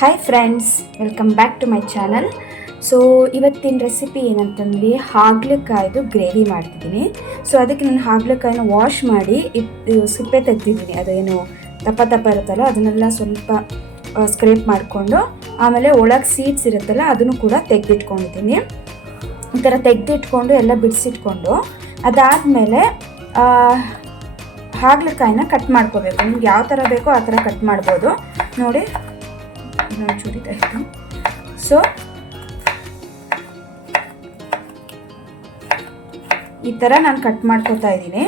Hi friends, welcome back to my channel. So ಇವತ್ತಿನ recipe ಏನಂತಂದರೆ ಹಾಗಲಕಾಯ್ದು ಗ್ರೇವಿ ಮಾಡ್ತಿದ್ದೀನಿ. ಸೊ ಅದಕ್ಕೆ ನಾನು ಹಾಗಲಕಾಯಿನ ವಾಶ್ ಮಾಡಿ ಸಿಪ್ಪೆ ತೆಗ್ದಿದ್ದೀನಿ. ಅದೇನು ದಪ್ಪ ದಪ್ಪ ಇರುತ್ತಲ್ಲ ಅದನ್ನೆಲ್ಲ ಸ್ವಲ್ಪ ಸ್ಕ್ರೇಪ್ ಮಾಡಿಕೊಂಡು ಆಮೇಲೆ ಒಳಗೆ ಸೀಡ್ಸ್ ಇರುತ್ತಲ್ಲ ಅದನ್ನು ಕೂಡ ತೆಗೆದಿಟ್ಕೊಂಡಿದ್ದೀನಿ. ಈ ಥರ ತೆಗೆದಿಟ್ಕೊಂಡು ಎಲ್ಲ ಬಿಡಿಸಿಟ್ಕೊಂಡು ಅದಾದಮೇಲೆ ಹಾಗಲಕಾಯಿನ ಕಟ್ ಮಾಡ್ಕೋಬೇಕು. ನಿಮ್ಗೆ ಯಾವ ಥರ ಬೇಕೋ ಆ ಥರ ಕಟ್ ಮಾಡ್ಬೋದು. ನೋಡಿ ಚೂರಿದಾಯಿತು. ಸೊ ಈ ಥರ ನಾನು ಕಟ್ ಮಾಡ್ಕೋತಾ ಇದ್ದೀನಿ.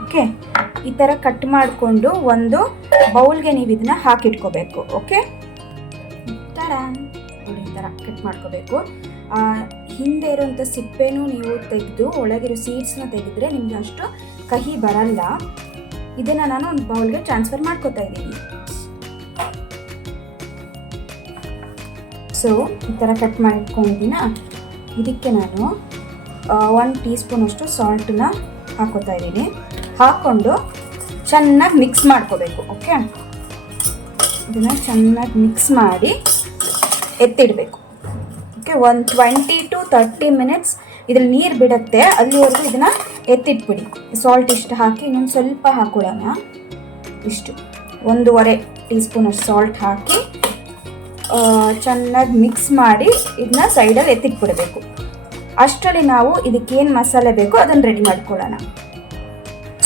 ಓಕೆ, ಈ ಥರ ಕಟ್ ಮಾಡಿಕೊಂಡು ಒಂದು ಬೌಲ್ಗೆ ನೀವು ಇದನ್ನ ಹಾಕಿಟ್ಕೋಬೇಕು. ಓಕೆ, ಈ ಥರ ಕಟ್ ಮಾಡ್ಕೋಬೇಕು. ಹಿಂದೆ ಇರೋಂಥ ಸಿಪ್ಪೆನೂ ನೀವು ತೆಗೆದು ಒಳಗಿರೋ ಸೀಡ್ಸ್ನ ತೆಗೆದ್ರೆ ನಿಮಗೆ ಅಷ್ಟು ಕಹಿ ಬರಲ್ಲ. ಇದನ್ನು ನಾನು ಒಂದು ಬೌಲ್ಗೆ ಟ್ರಾನ್ಸ್ಫರ್ ಮಾಡ್ಕೋತಾ ಇದ್ದೀನಿ. ಸೊ ಈ ಥರ ಕಟ್ ಮಾಡಿ ಇಟ್ಕೊಂಡಿದ್ದೀನ. ಇದಕ್ಕೆ ನಾನು 1 ಟೀ ಸ್ಪೂನ್ ಅಷ್ಟು ಸಾಲ್ಟನ್ನ ಹಾಕೋತಾ ಇದ್ದೀನಿ. ಹಾಕ್ಕೊಂಡು ಚೆನ್ನಾಗಿ ಮಿಕ್ಸ್ ಮಾಡ್ಕೋಬೇಕು. ಓಕೆ, ಇದನ್ನು ಚೆನ್ನಾಗಿ ಮಿಕ್ಸ್ ಮಾಡಿ ಎತ್ತಿಡಬೇಕು. ಓಕೆ, ಒಂದು 20 to 30 ಮಿನಿಟ್ಸ್ ಇದ್ರಲ್ಲಿ ನೀರು ಬಿಡುತ್ತೆ, ಅಲ್ಲಿವರೆಗೂ ಇದನ್ನು ಎತ್ತಿಟ್ಬಿಡಿ. ಸಾಲ್ಟ್ ಇಷ್ಟು ಹಾಕಿ ಇನ್ನೊಂದು ಸ್ವಲ್ಪ ಹಾಕೊಳ್ಳೋಣ. ಇಷ್ಟು 1.5 ಟೀ ಸ್ಪೂನ್ ಅಷ್ಟು ಸಾಲ್ಟ್ ಹಾಕಿ ಚೆನ್ನಾಗಿ ಮಿಕ್ಸ್ ಮಾಡಿ ಇದನ್ನ ಸೈಡಲ್ಲಿ ಎತ್ತಿಟ್ಬಿಡಬೇಕು. ಅಷ್ಟರಲ್ಲಿ ನಾವು ಇದಕ್ಕೇನು ಮಸಾಲೆ ಬೇಕೋ ಅದನ್ನು ರೆಡಿ ಮಾಡ್ಕೊಳ್ಳೋಣ.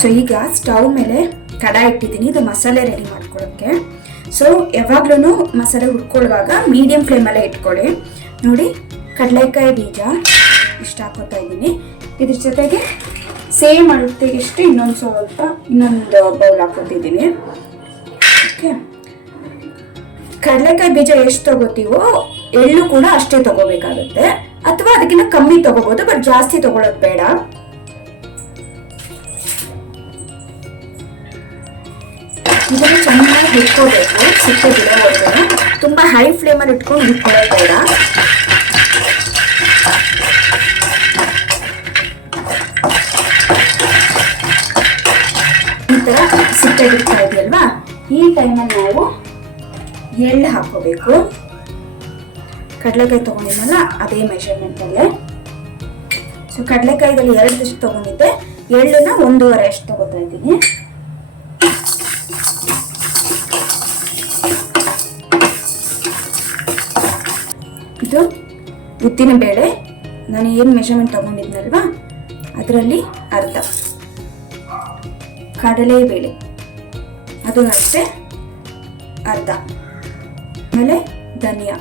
ಸೊ ಈಗ ಸ್ಟವ್ ಮೇಲೆ ಕಡಾಯಿ ಇಟ್ಟಿದ್ದೀನಿ, ಇದು ಮಸಾಲೆ ರೆಡಿ ಮಾಡ್ಕೊಳ್ಳೋಕ್ಕೆ. ಸೊ ಯಾವಾಗ್ಲೂ ಮಸಾಲೆ ಹುರ್ಕೊಳ್ಳುವಾಗ ಮೀಡಿಯಂ ಫ್ಲೇಮಲ್ಲೇ ಇಟ್ಕೊಳ್ಳಿ. ನೋಡಿ, ಕಡಲೆಕಾಯಿ ಬೀಜ ಇಷ್ಟು ಹಾಕೋತಾ ಇದ್ದೀನಿ. ಇದ್ರ ಜೊತೆಗೆ ಸೇಮ್ ಅಳತೆಗಿಷ್ಟು ಇನ್ನೊಂದು ಬೌಲ್ ಹಾಕೋತಿದ್ದೀನಿ. ಓಕೆ, ಕಡಲೆಕಾಯಿ ಬೀಜ ಎಷ್ಟು ತಗೋತೀವೋ ಎಳ್ಳು ಕೂಡ ಅಷ್ಟೇ ತಗೋಬೇಕಾಗುತ್ತೆ, ಅಥವಾ ಅದಕ್ಕಿಂತ ಕಮ್ಮಿ ತಗೋಬಹುದು, ಬಟ್ ಜಾಸ್ತಿ ತಗೊಳ್ಳೋದು ಬೇಡ. ಇದನ್ನು ಚೆನ್ನಾಗಿ ಹುರ್ಕೋಬೇಕು. ಸಿಪ್ಪೆ ಬಿಡೋವರೆಗೂ ತುಂಬಾ ಹೈ ಫ್ಲೇಮಲ್ಲಿ ಇಟ್ಕೊಂಡು ಹುರ್ಕೊಳ್ಳೋದು ಬೇಡ. ಈ ತರ ಸಿಪ್ಪೆ ಬಿಡ್ತಾ ಇದೆಯಲ್ವಾ, ಈ ಟೈಮಲ್ಲಿ ನಾವು ಎಳ್ಳು ಹಾಕೋಬೇಕು. ಕಡಲೆಕಾಯಿ ತೊಗೊಂಡಿದ್ನಲ್ಲ ಅದೇ ಮೆಷರ್ಮೆಂಟಲ್ಲೇ. ಸೊ ಕಡಲೆಕಾಯಿದಲ್ಲಿ 2 ತೊಗೊಂಡಿದ್ದೆ, ಎಳ್ಳನ್ನ 1.5 ಅಷ್ಟು ತಗೋತಾ ಇದ್ದೀನಿ. ಇದು ಉದ್ದಿನ ಬೇಳೆ, ನಾನು ಏನು ಮೆಷರ್ಮೆಂಟ್ ತೊಗೊಂಡಿದ್ನಲ್ವಾ ಅದರಲ್ಲಿ ಅರ್ಧ. ಕಡಲೆಬೇಳೆ ಅದು ಅಷ್ಟೇ ಅರ್ಧ. ಆಮೇಲೆ ಧನಿಯಾ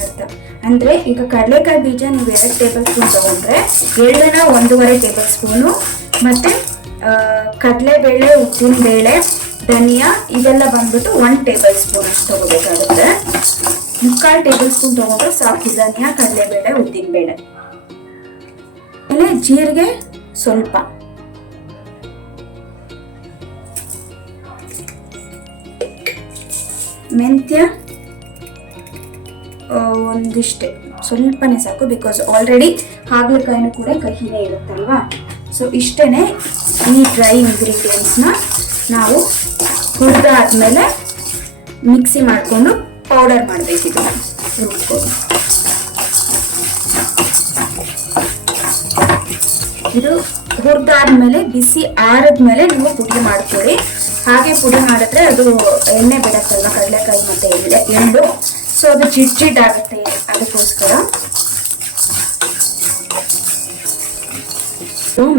ಅರ್ಧ. ಅಂದರೆ ಈಗ ಕಡಲೆಕಾಯಿ ಬೀಜ ನೀವು 2 ಟೇಬಲ್ ಸ್ಪೂನ್ ತೊಗೊಂಡ್ರೆ ಎಳ್ಳನ್ನ 1.5 ಟೇಬಲ್ ಸ್ಪೂನು, ಮತ್ತು ಕಡಲೆಬೇಳೆ, ಉದ್ದಿನ ಬೇಳೆ, ಧನಿಯಾ ಇದೆಲ್ಲ ಬಂದ್ಬಿಟ್ಟು 1 ಟೇಬಲ್ ಸ್ಪೂನ್ ಅಷ್ಟು ತೊಗೋಬೇಕಾಗುತ್ತೆ. 3/4 ಟೇಬಲ್ ಸ್ಪೂನ್ ತೊಗೊಂಡ್ರೆ ಸಾಕು ಧನಿಯಾ, ಕಡಲೆಬೇಳೆ, ಉದ್ದಿನ ಬೇಳೆ. ಆಮೇಲೆ ಜೀರಿಗೆ ಸ್ವಲ್ಪ, ಮೆಂತ್ಯ ಒಂದಿಷ್ಟೇ, ಸ್ವಲ್ಪನೇ ಸಾಕು. ಬಿಕಾಸ್ ಆಲ್ರೆಡಿ ಹಾಗಲಕಾಯಿನೂ ಕೂಡ ಕಹಿನೇ ಇರುತ್ತಲ್ವಾ. ಸೊ ಇಷ್ಟೇ. ಈ ಡ್ರೈ ಇಂಗ್ರೀಡಿಯೆಂಟ್ಸ್ನ ನಾವು ಹುರಿದಾದ್ಮೇಲೆ ಮಿಕ್ಸಿ ಮಾಡಿಕೊಂಡು ಪೌಡರ್ ಮಾಡಬೇಕಿದೆ. ಇದು ಹುರಿದಾದ್ಮೇಲೆ ಬಿಸಿ ಆರಿದ್ಮೇಲೆ ನೀವು ಪುಡಿ ಮಾಡ್ಕೊಳ್ಳಿ. ಹಾಗೆ ಪುಡಿ ಮಾಡಿದ್ರೆ ಅದು ಎಣ್ಣೆ ಬಿಡತ್ತಲ್ವ ಕಡಲೆಕಾಯಿ ಮತ್ತು ಎಳ್ಳು, ಸೊ ಅದು ಜಿಡ್ ಆಗುತ್ತೆ. ಅದಕ್ಕೋಸ್ಕರ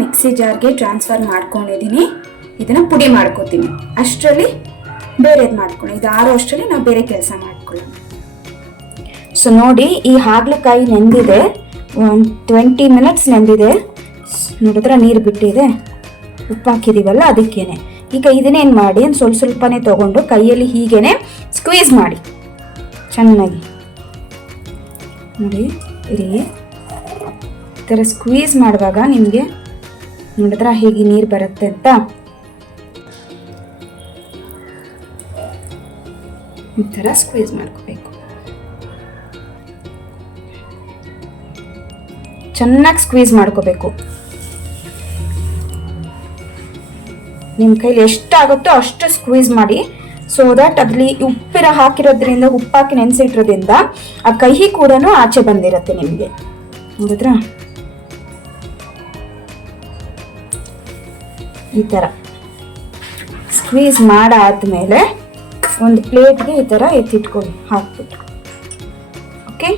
ಮಿಕ್ಸಿ ಜಾರ್ಗೆ ಟ್ರಾನ್ಸ್ಫರ್ ಮಾಡ್ಕೊಂಡಿದ್ದೀನಿ. ಇದನ್ನು ಪುಡಿ ಮಾಡ್ಕೋತೀನಿ. ಅಷ್ಟರಲ್ಲಿ ಬೇರೆದು ಮಾಡ್ಕೊಳ್ಳಿ. ಇದು ಆರೋ ಅಷ್ಟರಲ್ಲಿ ನಾವು ಬೇರೆ ಕೆಲಸ ಮಾಡ್ಕೊಳ್ಳೋಣ. ಸೊ ನೋಡಿ, ಈ ಹಾಗಲಕಾಯಿ ನೆಂದಿದೆ, 20 ಮಿನಿಟ್ಸ್ ನೆಂದಿದೆ. ನೋಡಿದ್ರೆ ನೀರು ಬಿಟ್ಟಿದೆ, ಉಪ್ಪು ಹಾಕಿದ್ದೀವಲ್ಲ ಅದಕ್ಕೇನೆ. ಈಗ ಇದನ್ನೇನು ಮಾಡಿ ಸ್ವಲ್ಪನೇ ತೊಗೊಂಡು ಕೈಯಲ್ಲಿ ಹೀಗೇನೆ ಸ್ಕ್ವೀಸ್ ಮಾಡಿ ಚೆನ್ನಾಗಿ. ನೋಡಿ, ಇಲ್ಲಿ ಈ ಥರ ಸ್ಕ್ವೀಸ್ ಮಾಡುವಾಗ ನಿಮಗೆ ನೋಡಿದ್ರೆ ಹೀಗೆ ನೀರು ಬರುತ್ತೆ ಅಂತ. ಈ ಥರ ಸ್ಕ್ವೀಸ್ ಮಾಡ್ಕೋಬೇಕು. ಚೆನ್ನಾಗಿ ಸ್ಕ್ವೀಸ್ ಮಾಡ್ಕೋಬೇಕು. ನಿಮ್ಮ ಕೈಲಿ ಎಷ್ಟಾಗುತ್ತೋ ಅಷ್ಟು ಸ್ಕ್ವೀಸ್ ಮಾಡಿ. ಸೊ ದಟ್ ಅದ್ರಲ್ಲಿ ಉಪ್ಪಿರ ಹಾಕಿರೋದ್ರಿಂದ, ಉಪ್ಪಾಕಿ ನೆನೆಸಿಟ್ಟಿರೋದ್ರಿಂದ ಆ ಕಹಿ ಕೂಡ ಆಚೆ ಬಂದಿರುತ್ತೆ ನಿಮಗೆ. ನೋಡಿದ್ರಾ, ಈ ಥರ ಸ್ಕ್ವೀಸ್ ಮಾಡಾದ್ಮೇಲೆ ಒಂದು ಪ್ಲೇಟ್ಗೆ ಈ ಥರ ಎತ್ತಿಟ್ಕೊಳ್ಳಿ, ಹಾಕ್ಬಿಟ್ಟು. ಓಕೆ,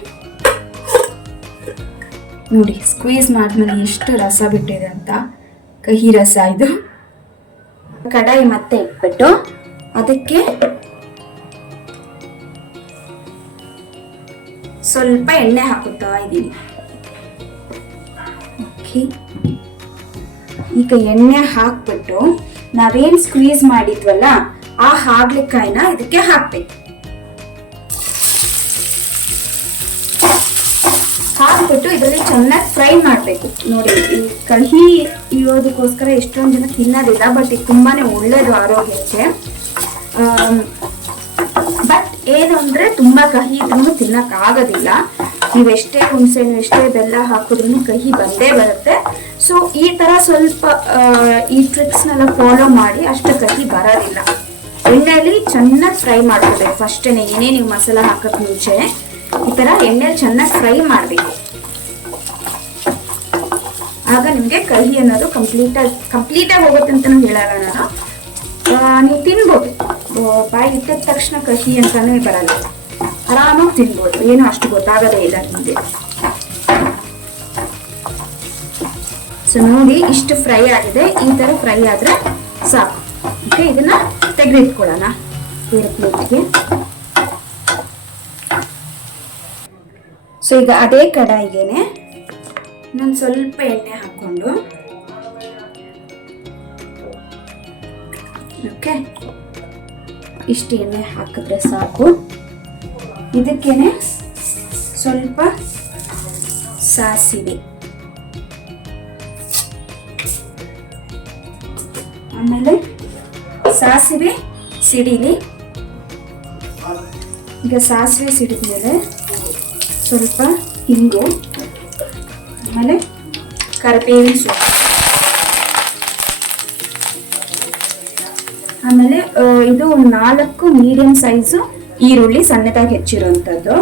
ನೋಡಿ ಸ್ಕ್ವೀಸ್ ಮಾಡಿದ್ಮೇಲೆ ಎಷ್ಟು ರಸ ಬಿಟ್ಟಿದೆ ಅಂತ, ಕಹಿ ರಸ ಇದು. ಕಡಾಯಿ ಮತ್ತೆ ಇಟ್ಬಿಟ್ಟು ಅದಕ್ಕೆ ಸ್ವಲ್ಪ ಎಣ್ಣೆ ಹಾಕುತ್ತಾ ಇದ್ದೀನಿ. ಓಕೆ, ಈಗ ಎಣ್ಣೆ ಹಾಕ್ಬಿಟ್ಟು ನಾವೇನ್ ಸ್ಕ್ವೀಸ್ ಮಾಡಿದ್ವಲ್ಲ ಆ ಹಾಗಲಕಾಯಿನ ಇದಕ್ಕೆ ಹಾಕ್ಬೇಕು. ಹಾಕ್ಬಿಟ್ಟು ಇದರಲ್ಲಿ ಚೆನ್ನಾಗಿ ಫ್ರೈ ಮಾಡಬೇಕು. ನೋಡಿ, ಈ ಕಹಿ ಇರೋದಕ್ಕೋಸ್ಕರ ಎಷ್ಟೊಂದು ಜನ ತಿನ್ನೋದಿಲ್ಲ, ಬಟ್ ಇದು ತುಂಬಾನೇ ಒಳ್ಳೇದು ಆರೋಗ್ಯಕ್ಕೆ. ಬಟ್ ಏನು ಅಂದ್ರೆ ತುಂಬಾ ಕಹಿ ಇದ್ರೂ ತಿನ್ನಕ್ ಆಗೋದಿಲ್ಲ. ನೀವೆಷ್ಟೇ ಹುಣಸೆಹಣ್ಣು, ಎಷ್ಟೇ ಬೆಲ್ಲ ಹಾಕಿದ್ರೂ ಕಹಿ ಬಂದೇ ಬರುತ್ತೆ. ಸೊ ಈ ತರ ಸ್ವಲ್ಪ ಈ ಟ್ರಿಕ್ಸ್ನೆಲ್ಲ ಫಾಲೋ ಮಾಡಿ ಅಷ್ಟು ಕಹಿ ಬರೋದಿಲ್ಲ. ಎಣ್ಣೆಯಲ್ಲಿ ಚೆನ್ನಾಗಿ ಫ್ರೈ ಮಾಡ್ಕೋಬೇಕು. ಫಸ್ಟೇನೆ ಏನೇ ನೀವು ಮಸಾಲ ಹಾಕಕ್ ಮುಂಚೆ ಈ ತರ ಎಣ್ಣೆಯಲ್ಲಿ ಚೆನ್ನಾಗಿ ಫ್ರೈ ಮಾಡಬೇಕು. ಆಗ ನಿಮ್ಗೆ ಕಹಿ ಅನ್ನೋದು ಕಂಪ್ಲೀಟಾಗಿ ಹೋಗುತ್ತೆ ಅಂತಾನು ಹೇಳಲ್ಲ ನಾನು. ನೀವು ತಿನ್ಬೋದು, ಬಾಯಿ ಇಟ್ಟಿದ ತಕ್ಷಣ ಕಹಿ ಅಂತಾನೆ ಬರಲ್ಲ, ಆರಾಮಾಗಿ ತಿನ್ಬೋದು, ಏನು ಅಷ್ಟು ಗೊತ್ತಾಗೋದೇ ಇಲ್ಲ ನಿಮಗೆ. ಸೊ ನೋಡಿ, ಇಷ್ಟು ಫ್ರೈ ಆಗಿದೆ. ಈ ತರ ಫ್ರೈ ಆದ್ರೆ ಸಾಕು. ಓಕೆ, ಇದನ್ನ ತೆಗೆದಿಟ್ಕೊಳ್ಳೋಣ ಬೇರೆ ಪ್ಲೇಟ್ಗೆ. ಸೊ ಈಗ ಅದೇ ಕಡಾಯಿಗೆನೆ ನಾನು ಸ್ವಲ್ಪ ಎಣ್ಣೆ ಹಾಕೊಂಡು, ಓಕೆ, ಇಷ್ಟು ಎಣ್ಣೆ ಹಾಕಿದ್ರೆ ಸಾಕು. ಇದಕ್ಕೇನೆ ಸ್ವಲ್ಪ ಸಾಸಿವೆ, ಆಮೇಲೆ ಸಾಸಿವೆ ಸಿಡಿಲಿ. ಈಗ ಸಾಸಿವೆ ಸಿಡಿದ್ಮೇಲೆ ಸ್ವಲ್ಪ ಹಿಂಗು, ಆಮೇಲೆ ಕರಿಬೇವಿನ ಸೊಪ್ಪು, ಆಮೇಲೆ ಇದು 4 ಮೀಡಿಯಂ ಸೈಜು ಈರುಳ್ಳಿ ಸಣ್ಣದಾಗಿ ಹೆಚ್ಚಿರುವಂಥದ್ದು.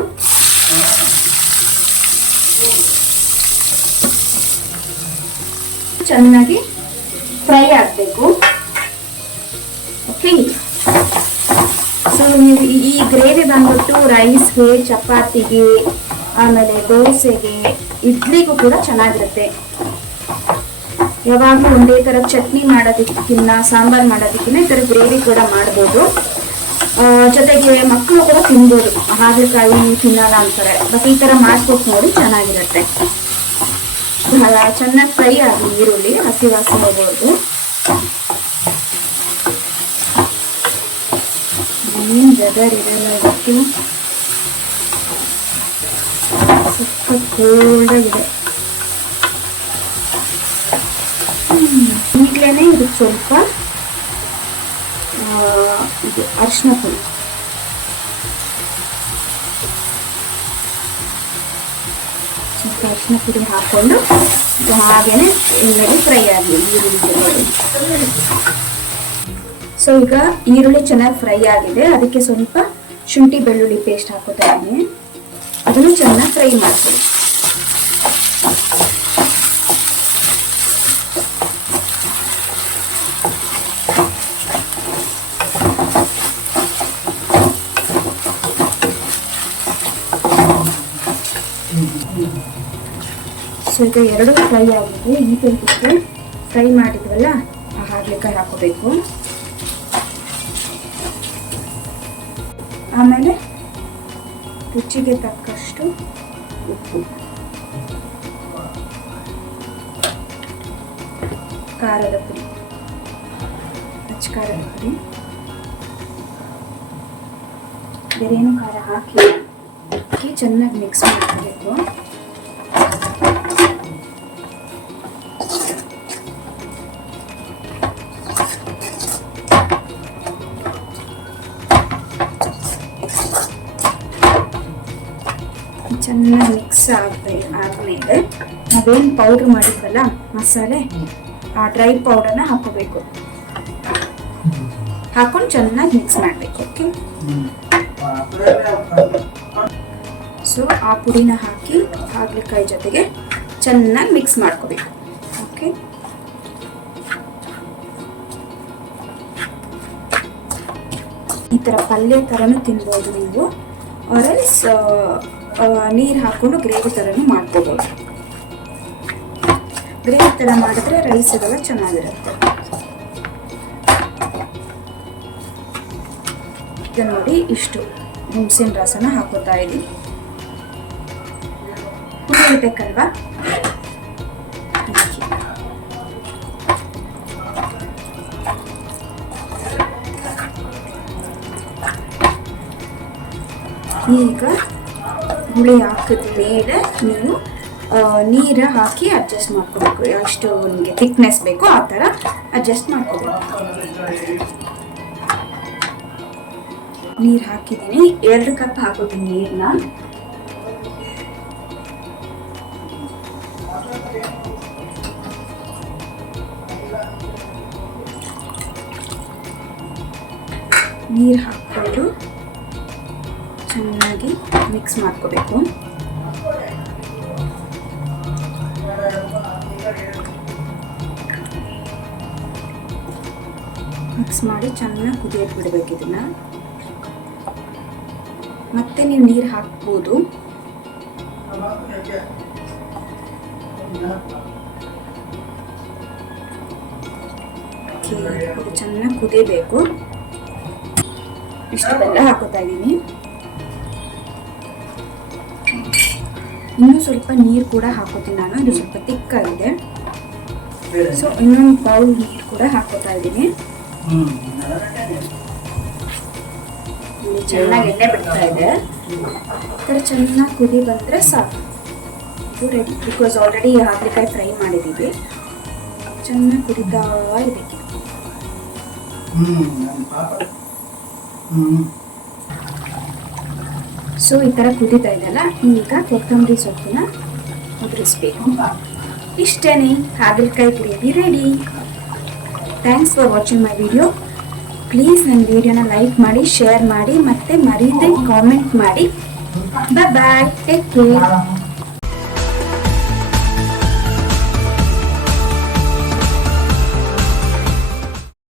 ಚೆನ್ನಾಗಿ ಫ್ರೈ ಆಗಬೇಕು. ಓಕೆ, ಸೊ ನೀವು ಈ ಗ್ರೇವಿ ಬಂದ್ಬಿಟ್ಟು ರೈಸ್ಗೆ, ಚಪಾತಿಗೆ, ಆಮೇಲೆ ದೋಸೆಗೆ, ಇಡ್ಲಿಗೂ ಕೂಡ ಚೆನ್ನಾಗಿರುತ್ತೆ. ಯಾವಾಗಲೂ ಒಂದೇ ಥರ ಚಟ್ನಿ ಮಾಡೋದಕ್ಕಿಂತ, ಸಾಂಬಾರು ಮಾಡೋದಕ್ಕಿಂತ ಈ ಥರ ಗ್ರೇವಿ ಕೂಡ ಮಾಡ್ಬೋದು. ಜೊತೆಗೆ ಮಕ್ಕಳು ಕೂಡ ತಿನ್ಬೋದು. ಹಾಗಲಕಾಯಿ ತಿನ್ನಲ್ಲ ಅಂತಾರೆ, ಬಟ್ ಈ ಥರ ಮಾಡ್ಕೊಟ್ಟು ನೋಡಿ, ಚೆನ್ನಾಗಿರುತ್ತೆ. ಚೆನ್ನಾಗಿ ಫ್ರೈ ಆಗಿ ಈರುಳ್ಳಿ ಹಸಿ ವಾಸನೆ ಹೋಗ್ಬೋದು. ಏನು ವೆದರ್ ಇದೆಲ್ಲ ಇದಕ್ಕೆ ಸ್ವಲ್ಪ ಕೋಲ್ಡ್ ಆಗಿದೆ. ಈಗಲೇ ಇದಕ್ಕೆ ಸ್ವಲ್ಪ ಇದು ಅರಿಶಿನ ಪುಡಿ, ಸ್ವಲ್ಪ ಅರಿಶಿನ ಪುಡಿ ಹಾಕೊಂಡು ಹಾಗೇನೆ ಎಣ್ಣೆಗೆ ಫ್ರೈ ಆಗಲಿ ಈರುಳ್ಳಿ. ಸೊ ಈಗ ಈರುಳ್ಳಿ ಚೆನ್ನಾಗಿ ಫ್ರೈ ಆಗಿದೆ, ಅದಕ್ಕೆ ಸ್ವಲ್ಪ ಶುಂಠಿ ಬೆಳ್ಳುಳ್ಳಿ ಪೇಸ್ಟ್ ಹಾಕೋತಾ ಇದ್ದೀನಿ. ಅದನ್ನು ಚೆನ್ನಾಗಿ ಫ್ರೈ ಮಾಡ್ತೀನಿ. ಸೊ ಈಗ ಎರಡು ಫ್ರೈ ಆಗಿದೆ. ಈ ತೆಗೆದುಕ್ಕೆ ಫ್ರೈ ಮಾಡಿದ್ವಲ್ಲ ಆ ಹಾಗಲಕಾಯಿ ಹಾಕೋಬೇಕು. ಆಮೇಲೆ ರುಚಿಗೆ ತಕ್ಕಷ್ಟು ಉಪ್ಪು, ಖಾರದ ಪುಡಿ, ಅಚ್ಚ ಖಾರದ ಪುಡಿ, ಬೇರೇನು ಖಾರ ಹಾಕಿ ಚೆನ್ನಾಗಿ ಮಿಕ್ಸ್ ಮಾಡ್ಕೋಬೇಕು. ಚೆನ್ನಾಗಿ ಮಿಕ್ಸ್ ಆದ್ಮೇಲೆ ನಾವೇನು ಪೌಡ್ರ್ ಮಾಡಿದ್ವಲ್ಲ ಮಸಾಲೆ, ಆ ಡ್ರೈ ಪೌಡರ್ನ ಹಾಕೋಬೇಕು. ಹಾಕೊಂಡು ಚೆನ್ನಾಗಿ ಮಿಕ್ಸ್ ಮಾಡಬೇಕು. ಓಕೆ, ಸೊ ಆ ಪುಡಿನ ಹಾಕಿ ಹಾಗಲಕಾಯಿ ಜೊತೆಗೆ ಚೆನ್ನಾಗಿ ಮಿಕ್ಸ್ ಮಾಡ್ಕೋಬೇಕು. ಓಕೆ, ಈ ಥರ ಪಲ್ಯ ಥರನೂ ತಿನ್ಬೋದು ನೀವು, ಆರೆಲ್ಸ್ ನೀರು ಹಾಕ್ಕೊಂಡು ಗ್ರೇವಿ ಥರನೂ ಮಾಡ್ಕೋಬೋದು. ಗ್ರೇವಿ ಥರ ಮಾಡಿದ್ರೆ ರೈಸ್ ಇದೆಲ್ಲ ಚೆನ್ನಾಗಿರುತ್ತೆ. ಈಗ ನೋಡಿ ಇಷ್ಟು ಹುಣಸಿನ ರಸನ ಹಾಕೋತಾ ಇದ್ದೀನಿ. ಪುಡಿ ಇರಬೇಕಲ್ವಾ, ಈಗ ಹುಳಿ ಹಾಕಿದ ಮೇಲೆ ನೀವು ನೀರು ಹಾಕಿ ಅಡ್ಜಸ್ಟ್ ಮಾಡ್ಕೋಬೇಕು. ಎಷ್ಟು ನಿಮಗೆ ಥಿಕ್ನೆಸ್ ಬೇಕೋ ಆ ಥರ ಅಡ್ಜಸ್ಟ್ ಮಾಡ್ಕೋಬೇಕು. ನೀರು ಹಾಕಿದ್ದೀನಿ, 2 ಕಪ್ ಹಾಕೋತೀನಿ ನೀರನ್ನ. ನೀರು ಹಾಕ್ಕೊಂಡು ಚೆನ್ನಾಗಿ ಮಿಕ್ಸ್ ಮಾಡ್ಕೋಬೇಕು. ಮಿಕ್ಸ್ ಮಾಡಿ ಚೆನ್ನಾಗಿ ಕುದಿಯೋಕೆ ಬಿಡಬೇಕು. ಇದನ್ನ ಮತ್ತೆ ನೀವು ನೀರು ಹಾಕ್ಬೋದು. ಚೆನ್ನಾಗಿ ಕುದಿಬೇಕು. ಇಷ್ಟು ಬೆಲ್ಲ ಹಾಕೋತಾ ಇದ್ದೀನಿ. ಇನ್ನೂ ಸ್ವಲ್ಪ ನೀರು ಕೂಡ ಹಾಕೋತೀನಿ ನಾನು, ಇದು ಸ್ವಲ್ಪ ತಿಕ್ಕಾಗಿದೆ. ಸೊ ಇನ್ನೊಂದು ಬೌಲ್ ನೀರು ಕೂಡ ಹಾಕೋತಾ ಇದ್ದೀನಿ. ಇಲ್ಲಿ ಚೆನ್ನಾಗಿ ಎಣ್ಣೆ ಬಿಡ್ತಾ ಇದೆ. ಥರ ಚೆನ್ನಾಗಿ ಕುದಿ ಬಂದರೆ ಸಾಕು, ಇದು ರೆಡಿ. ಬಿಕಾಸ್ ಆಲ್ರೆಡಿ ಹಾಗಲಕಾಯಿ ಫ್ರೈ ಮಾಡಿದ್ದೀವಿ. ಚೆನ್ನಾಗಿ ಕುದಿತಾ ಇರಬೇಕು. ಸೊ ಈ ಥರ ಕುದೀತಾ ಇದೆಯಲ್ಲ, ಈಗ ಕೊತ್ತಂಬರಿ ಸೊಪ್ಪನ್ನ ಉದುರಿಸ್ಬೇಕು. ಇಷ್ಟೇನೆ, ಹಾಗಲಕಾಯಿ gravy ready. Thanks for watching my video. Please ನನ್ನ ವಿಡಿಯೋನ ಲೈಕ್ ಮಾಡಿ, ಶೇರ್ ಮಾಡಿ, ಮತ್ತು ಮರೀದೆ ಕಾಮೆಂಟ್ ಮಾಡಿ. ಬಾಯ್ ಬಾಯ್, ಟೇಕ್ ಕೇರ್.